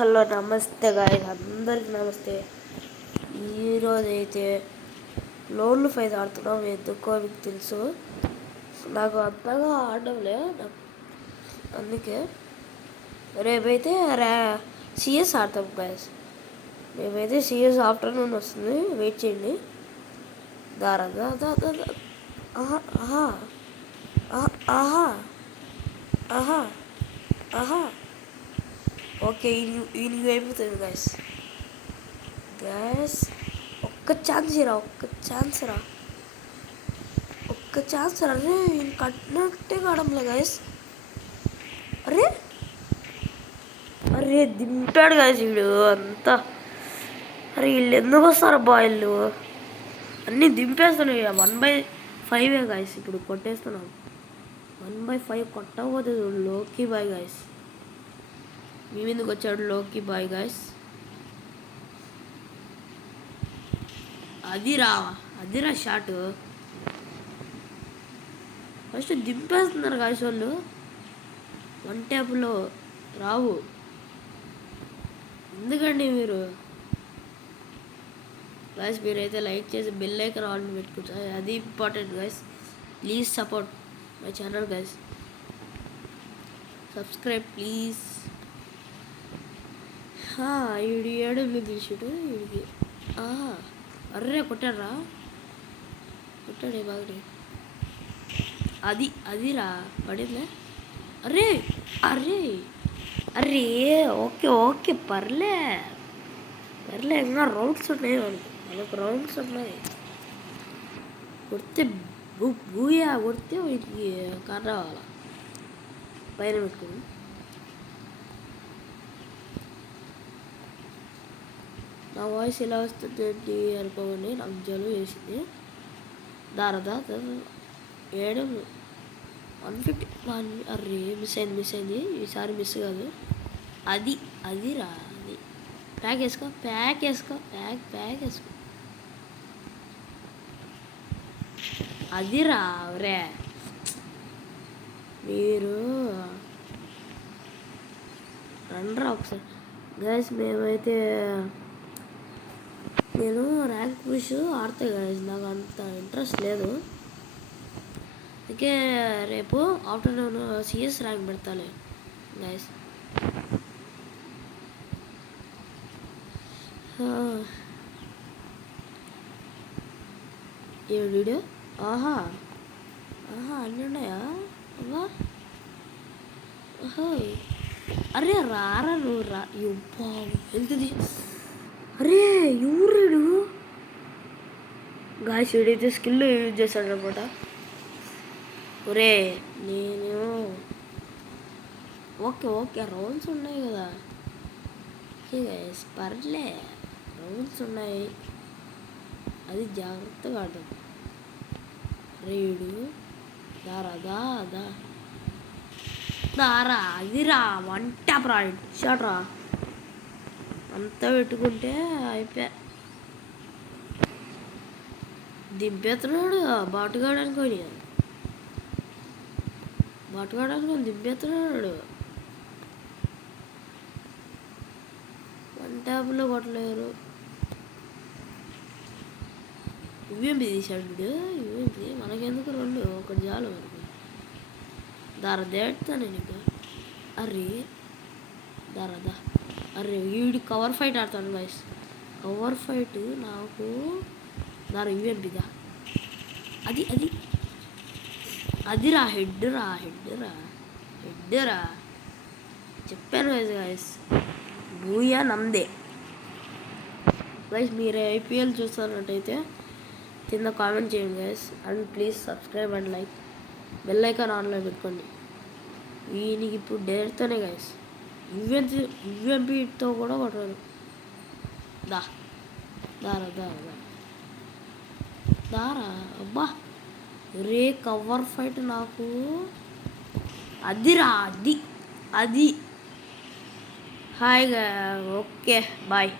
Hello నమస్తే guys, అందరికి నమస్తే. ఈరోజు అయితే లోన్లు ఫైజ్ ఆడుతున్నాం. ఎందుకో మీకు తెలుసు, నాకు అంతగా ఆడడంలే అందుకే. రేపైతే సిఎస్ ఆడతాం గాయ్స్. రేపైతే సిఎస్ ఆఫ్టర్నూన్ వస్తుంది, వెయిట్ చేయండి. దారా ఆహా ఆహా ఆహా ఆహా ఆహా ఓకే, ఈయనకి అయిపోతుంది గాయస్. ఒక్క ఛాన్స్ రా, ఒక్క ఛాన్స్ రా. అరే ఈయన కట్టినట్టే కావడంలే గాయస్. అరే అరే దింపాడు గాయస్ వీడు అంతా. అరే వీళ్ళు ఎందుకు వస్తారబ్బా, వీళ్ళు అన్నీ దింపేస్తున్నాయి. 1/5 గాయస్, ఇప్పుడు కొట్టేస్తున్నాం. 1/5 కొట్టకపోతే లోకి బాయ్ గాయస్. మీ మీదకి వచ్చాడు లోకి బాయ్ గాయస్. అదిరా షాట్. ఫస్ట్ దింపేస్తున్నారు గాయస్ వాళ్ళు. 1 ట్యాప్లో రావు ఎందుకండి మీరు గాయస్. మీరైతే లైక్ చేసి బెల్ ఐకాన్ ఆన్ పెట్టుకుంటారు, అది important guys. Please support my channel guys. Subscribe please. వీడి ఏడు తీసాడు వీడికి. అర్రే కొట్టారా, కొట్టాడే బాగా. అదిరా పడిందా. అరే అరే అరే ఓకే పర్లే ఇంకా రౌండ్స్ ఉన్నాయి మనకు రౌండ్స్ ఉన్నాయి. కొడితే భూయా కొడితే వీటికి కార్ రావాలా పైన పెట్టుకుని. నా వాయిస్ ఎలా వస్తుంది ఏంటి అనుకోని నాకు జలుబు వేసింది. దారదా 150. అరే మిస్ అయింది. ఈసారి మిస్ కాదు. అదిరా అది. ప్యాక్ వేసుకో. అదిరా రే. మీరు రండ్రా ఒకసారి గాయస్. నేను ర్యాంక్ పుష్ ఆడతా గాయస్, నాకు అంత ఇంట్రెస్ట్ లేదు. అందుకే రేపు ఆఫ్టర్నూన్ సిఎస్ ర్యాంక్ పెడతాలే గాయస్. ఏ వీడియో ఆహా అన్నీ ఉన్నాయా? అరే రారా నువ్వు రా. వెళ్తుంది. అరే ఎవరు గాయస్? వీడైతే స్కిల్ యూజ్ చేశాడు అనమాట. ఒరే నేను ఓకే రౌండ్స్ ఉన్నాయి కదా. ఓకే గాయస్ పర్లే, రౌండ్స్ ఉన్నాయి, అది జాగ్రత్తగా ఆడదాం. రేడు దారా అదిరా 1 ట్యాప్ రాయిట్ షాట్ రా. అంతా పెట్టుకుంటే అయిపోయా. దింపేస్తున్నాడు బాటుగాడు అనుకోని దింపేస్తున్నాడు. 1 ట్యాప్లో కొట్టలేరు. ఇవేంపి తీసాడు వీడు. ఇవేంపి మనకెందుకు 2, ఒకటి చాలు మనకి. దారా దేడుతాను నీకు. అరే దారా అరే వీడు కవర్ ఫైట్ ఆడతాను గాయస్. కవర్ ఫైట్ నాకు దారా ఇవేంపిదా. అదిరా హెడ్ రా చెప్పాను గాయస్. భూయా నమ్దే గైస్. మీరు ఐపీఎల్ చూస్తున్నట్టయితే కింద కామెంట్ చేయండి guys. And please subscribe and like, bell icon ఆన్లో పెట్టుకోండి. వీనికి ఇప్పుడు డైరెక్ట్తోనే గైస్. యుఎంపీతో కూడా కొట్టరు. దారా అబ్బా. రే కవర్ ఫైట్ నాకు. అదిరా అది. Hi okay bye.